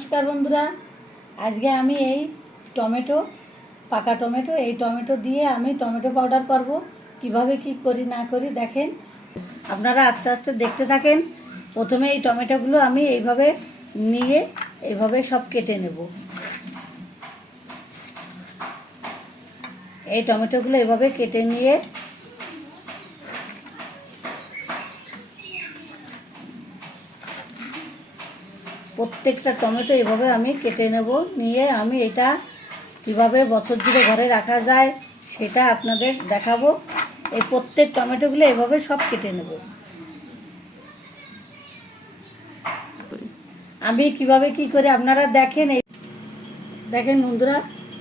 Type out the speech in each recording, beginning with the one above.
নমস্কার বন্ধুরা। আজকে আমি এই টমেটো, পাকা টমেটো, এই টমেটো দিয়ে আমি টমেটো পাউডার করব। কীভাবে কি করি, না করি দেখেন। আপনারা আস্তে আস্তে দেখতে থাকেন। প্রথমে এই টমেটোগুলো আমি এইভাবে নিয়ে এইভাবে সব কেটে নেব। এই টমেটোগুলো এভাবে কেটে নিয়ে প্রত্যেকটা টমেটো এভাবে আমি কেটে নেব। নিয়ে আমি এটা কীভাবে বছর জুড়ে ঘরে রাখা যায় সেটা আপনাদের দেখাবো। এই প্রত্যেক টমেটোগুলো এভাবে সব কেটে নেব। আমি কীভাবে কি করে আপনারা দেখেন এই দেখেন বন্ধুরা,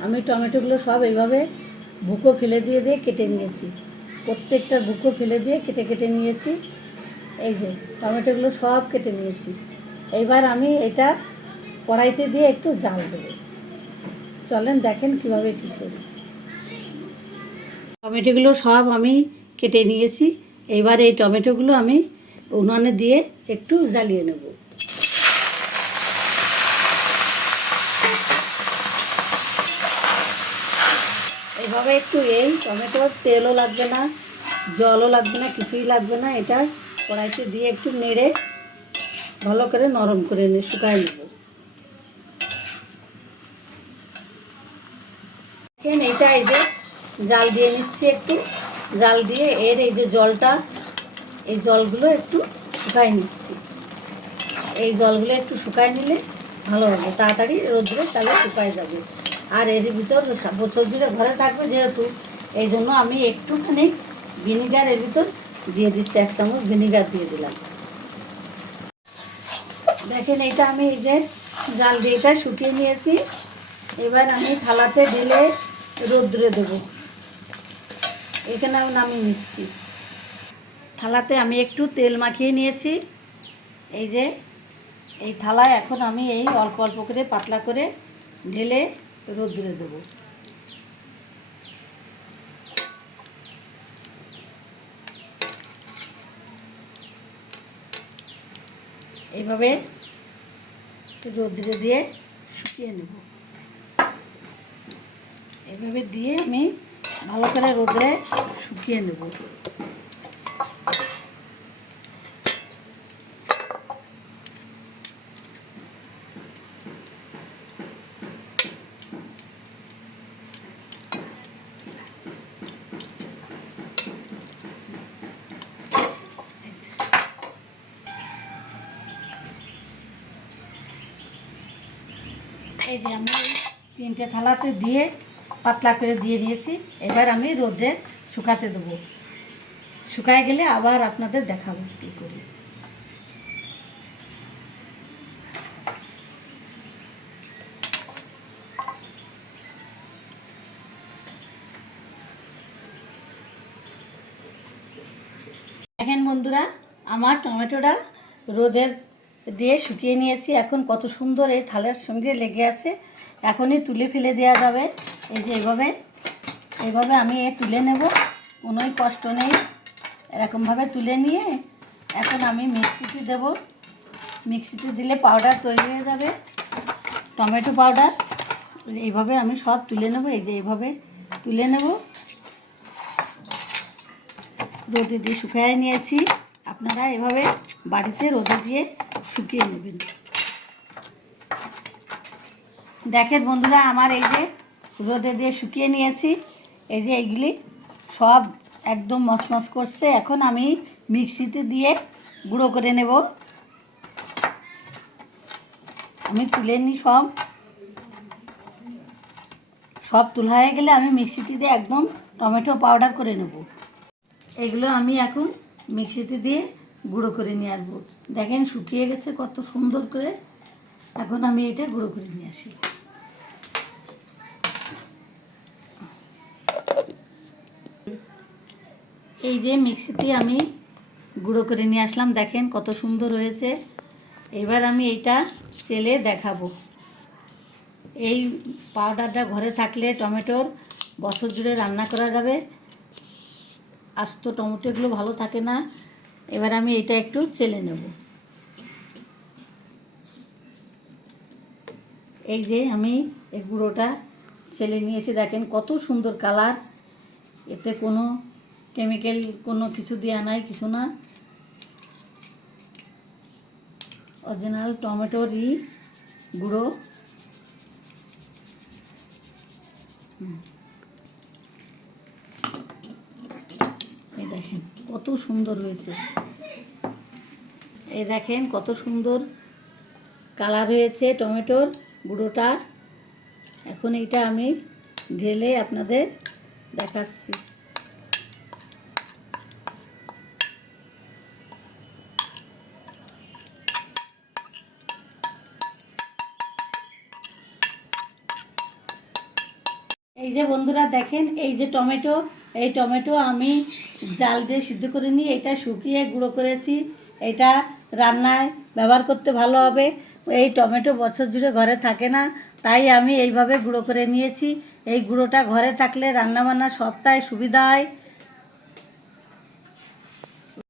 আমি টমেটোগুলো সব এইভাবে বুকো ফেলে দিয়ে দিয়ে কেটে নিয়েছি। প্রত্যেকটা বুকো ফেলে দিয়ে কেটে কেটে নিয়েছি। এই যে, টমেটোগুলো সব কেটে নিয়েছি। এইবার আমি এটা কড়াইতে দিয়ে একটু জাল দেবো। চলেন, দেখেন কীভাবে কী করি। টমেটোগুলো সব আমি কেটে নিয়েছি। এবার এই টমেটোগুলো আমি উনানে দিয়ে একটু জ্বালিয়ে নেব। এইভাবে একটু এই টমেটোর তেলও লাগবে না, জলও লাগবে না, কিছুই লাগবে না। এটা কড়াইতে দিয়ে একটু নেড়ে ভালো করে নরম করে নে শুকায় নেব। দেখেন, এটা এই যে জাল দিয়ে নিচ্ছি একটু। জাল দিয়ে এর এই যে জলটা, এই জলগুলো একটু শুকায় নিচ্ছি। এই জলগুলো একটু শুকায় নিলে ভালো হবে। তাড়াতাড়ি রোদ্রে তাহলে শুকায় যাবে। আর এর ভিতর বছর জুড়ে ঘরে থাকবে যেহেতু, এই জন্য আমি একটুখানি ভিনিগার এর ভিতর দিয়ে দিচ্ছি, এক চামচ ভিনিগার দিয়ে দিলাম। দেখেন এটা আমি এই যে জাল দিয়ে এটা শুকিয়ে নিয়েছি। এবার আমি থালাতে ঢেলে রোদ্রে দেবো। এখানে আমি নামিয়ে নিচ্ছি। থালাতে আমি একটু তেল মাখিয়ে নিয়েছি। এই যে, এই থালায় এখন আমি এই অল্প অল্প করে পাতলা করে ঢেলে রোদ্রে দেবো। এইভাবে রোদ্রে দিয়ে শুকিয়ে নেব। এভাবে দিয়ে আমি ভালো করে রোদ্রে শুকিয়ে নেব। এই যে আমি তিনটে থালাতে দিয়ে পাতলা করে দিয়ে দিয়েছি। এবার আমি রোদে শুকাতে দেবো। শুকায় গেলে আবার আপনাদের দেখাবো কী করি। দেখেন বন্ধুরা, আমার টমেটোটা রোদের দিয়ে শুকিয়ে নিয়েছি। এখন কত সুন্দর এই থালের সঙ্গে লেগে আছে। এখনই তুলে ফেলে দেওয়া যাবে। এই যে এইভাবে এইভাবে আমি এ তুলে নেব। কোনোই কষ্ট নেই। এরকমভাবে তুলে নিয়ে এখন আমি মিক্সিতে দেব। মিক্সিতে দিলে পাউডার তৈরি হয়ে যাবে। টমেটো পাউডার এইভাবে আমি সব তুলে নেব। এই যে এইভাবে তুলে নেব। রোদে দিয়ে শুকিয়ে নিয়েছি। আপনারা এভাবে বাড়িতে রোদে দিয়ে শুকিয়ে নেবেন। দেখেন বন্ধুরা, আমার এই যে রোদে দিয়ে শুকিয়ে নিয়েছি, এই যে এইগুলি সব একদম মসমস করছে। এখন আমি মিক্সিতে দিয়ে গুঁড়ো করে নেব। আমি তুলে নিই সব। সব তোলা হয়ে গেলে আমি মিক্সিতে দিয়ে একদম টমেটো পাউডার করে নেব। এগুলো আমি এখন মিক্সিতে দিয়ে গুঁড়ো করে নিয়ে আসব। দেখেন শুকিয়ে গেছে কত সুন্দর করে। এখন আমি এটা গুঁড়ো করে নিয়ে আসি। এই যে মিক্সিতে আমি গুঁড়ো করে নিয়ে আসলাম, দেখেন কত সুন্দর হয়েছে। এবার আমি এটা চেলে দেখাবো। এই পাউডারটা ঘরে থাকলে টমেটোর বছর জুড়ে রান্না করা যাবে। আস্ত টমেটোগুলো ভালো থাকে না। এবার আমি এটা একটু চেলে নেব। এই যে আমি এই গুঁড়োটা ছেলে নিয়েছি, দেখেন কত সুন্দর কালার। এতে কোনো কেমিক্যাল, কোনো কিছু দেওয়া নাই, কিছু না। অরিজিনাল টমেটোরই গুঁড়ো। হুম। এই দেখেন কত সুন্দর হয়েছে। এই দেখেন কত সুন্দর কালার হয়েছে টমেটোর গুঁড়োটা। এখন এইটা আমি ঢেলে আপনাদের দেখাচ্ছি। এই যে বন্ধুরা দেখেন, এই যে টমেটো, এই টমেটো আমি জাল দিয়ে সিদ্ধ করে নিই। এটা শুকিয়ে গুঁড়ো করেছি। এটা রান্নায় ব্যবহার করতে ভালো হবে। এই টমেটো বছর জুড়ে ঘরে থাকে না, তাই আমি এইভাবে গুঁড়ো করে নিয়েছি। এই গুঁড়োটা ঘরে থাকলে রান্নাবান্না সপ্তাহে সুবিধা হয়।